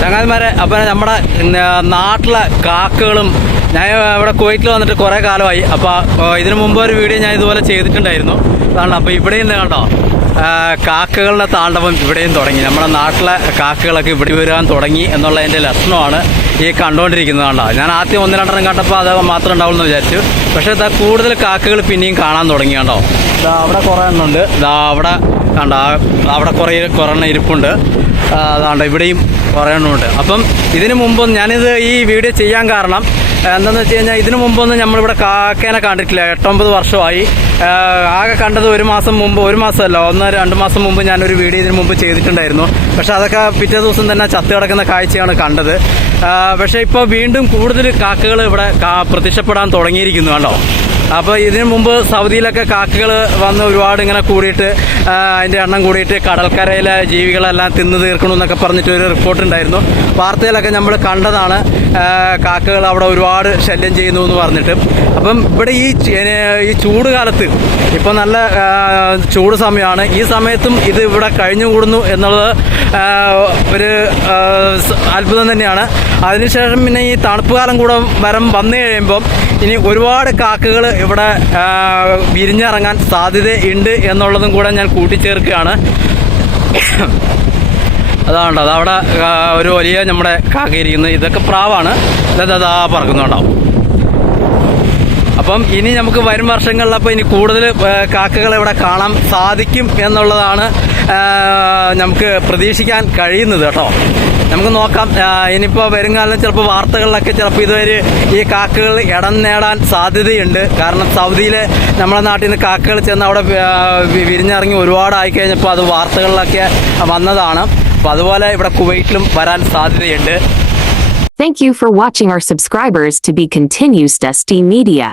ചങ്ങാതിമാരെ, അപ്പോൾ നമ്മുടെ നാട്ടിലെ കാക്കകളും ഞാൻ ഇവിടെ കുവൈറ്റിൽ വന്നിട്ട് കുറേ കാലമായി. അപ്പോൾ ഇതിനു മുമ്പ് ഒരു വീഡിയോ ഞാൻ ഇതുപോലെ ചെയ്തിട്ടുണ്ടായിരുന്നു. അതാണ് അപ്പോൾ ഇവിടെയും കണ്ടോ കാക്കകളുടെ താണ്ഡവം ഇവിടെയും തുടങ്ങി. നമ്മുടെ നാട്ടിലെ കാക്കകളൊക്കെ ഇവിടെ വരാൻ തുടങ്ങി എന്നുള്ളതിൻ്റെ ലക്ഷണമാണ് ഈ കണ്ടുകൊണ്ടിരിക്കുന്നത്. കണ്ടോ, ഞാൻ ആദ്യം 1-2 കണ്ടപ്പോൾ അത് മാത്രം ഉണ്ടാവുമെന്ന് വിചാരിച്ചു. പക്ഷേ ഇതാ കൂടുതൽ കാക്കകൾ പിന്നെയും കാണാൻ തുടങ്ങി. കണ്ടോ, ഇതാ അവിടെ കുറേ എണ്ണമുണ്ട്. ഇതാ അവിടെ കണ്ടോ, അവിടെ കുറേ എണ്ണം ഇരിപ്പുണ്ട്. അതാണ്ട് ഇവിടെയും കുറേ എണ്ണമുണ്ട്. അപ്പം ഇതിനു മുമ്പൊന്നും ഞാനിത് ഈ വീഡിയോ ചെയ്യാൻ കാരണം എന്താണെന്ന് വെച്ച് കഴിഞ്ഞാൽ, ഇതിനു മുമ്പൊന്നും നമ്മളിവിടെ കാക്കേനെ കണ്ടിട്ടില്ല. 8-9 വർഷമായി. ആകെ കണ്ടത് 1 മാസം മുമ്പ്, 1 മാസമല്ല 1-2 മാസം മുമ്പ് ഞാനൊരു വീഡിയോ ഇതിനു മുമ്പ് ചെയ്തിട്ടുണ്ടായിരുന്നു. പക്ഷേ അതൊക്കെ പിറ്റേ ദിവസം തന്നെ ചത്ത് കിടക്കുന്ന കാഴ്ചയാണ് കണ്ടത്. പക്ഷേ ഇപ്പോൾ വീണ്ടും കൂടുതൽ കാക്കകൾ ഇവിടെ പ്രത്യക്ഷപ്പെടാൻ തുടങ്ങിയിരിക്കുന്നു. കണ്ടോ, അപ്പോൾ ഇതിനു മുമ്പ് സൗദിയിലൊക്കെ കാക്കകൾ വന്ന് ഒരുപാട് ഇങ്ങനെ കൂടിയിട്ട് അതിൻ്റെ എണ്ണം കൂടിയിട്ട് കടൽക്കരയിലെ ജീവികളെല്ലാം തിന്നു തീർക്കണമെന്നൊക്കെ പറഞ്ഞിട്ട് ഒരു റിപ്പോർട്ട് ഉണ്ടായിരുന്നു. വാർത്തയിലൊക്കെ നമ്മൾ കണ്ടതാണ്. കാക്കകൾ അവിടെ ഒരുപാട് ശല്യം ചെയ്യുന്നു എന്ന് പറഞ്ഞിട്ട്. അപ്പം ഇവിടെ ഈ ചൂട് കാലത്ത് ഇപ്പോൾ നല്ല ചൂട് സമയമാണ്. ഈ സമയത്തും ഇത് ഇവിടെ കഴിഞ്ഞുകൂടുന്നു എന്നുള്ളത് ഒരു അത്ഭുതം തന്നെയാണ്. അതിനുശേഷം പിന്നെ ഈ തണുപ്പ് കാലം കൂടെ വന്നു കഴിയുമ്പം ഇനി ഒരുപാട് കാക്കകൾ ഇവിടെ വിരിഞ്ഞിറങ്ങാൻ സാധ്യതയുണ്ട് എന്നുള്ളതും കൂടെ ഞാൻ കൂട്ടിച്ചേർക്കുകയാണ്. അതാണ്ടോ, അതവിടെ ഒരു വലിയ നമ്മുടെ കാക്കയിരിക്കുന്നത്. ഇതൊക്കെ പ്രാവാണ്. ഇതാ പറക്കുന്നുണ്ടാവും. അപ്പം ഇനി നമുക്ക് വരും വർഷങ്ങളിലപ്പോൾ ഇനി കൂടുതൽ കാക്കകൾ ഇവിടെ കാണാൻ സാധിക്കും എന്നുള്ളതാണ് നമുക്ക് പ്രതീക്ഷിക്കാൻ കഴിയുന്നത് കേട്ടോ. നമുക്ക് നോക്കാം. ഇനിയിപ്പോൾ വരും കാലം ചിലപ്പോൾ വാർത്തകളിലൊക്കെ ചിലപ്പോൾ ഇതുവരെ ഈ കാക്കകൾ ഇടം നേടാൻ സാധ്യതയുണ്ട്. കാരണം സൗദിയിൽ നമ്മളെ നാട്ടിൽ നിന്ന് കാക്കകൾ ചെന്ന് അവിടെ വിരിഞ്ഞിറങ്ങി ഒരുപാട് ആയിക്കഴിഞ്ഞപ്പോൾ അത് വാർത്തകളിലൊക്കെ വന്നതാണ്. അപ്പോൾ അതുപോലെ ഇവിടെ കുവൈറ്റിലും വരാൻ സാധ്യതയുണ്ട്. Thank you for watching. Our subscribers to be continues Dusty Media.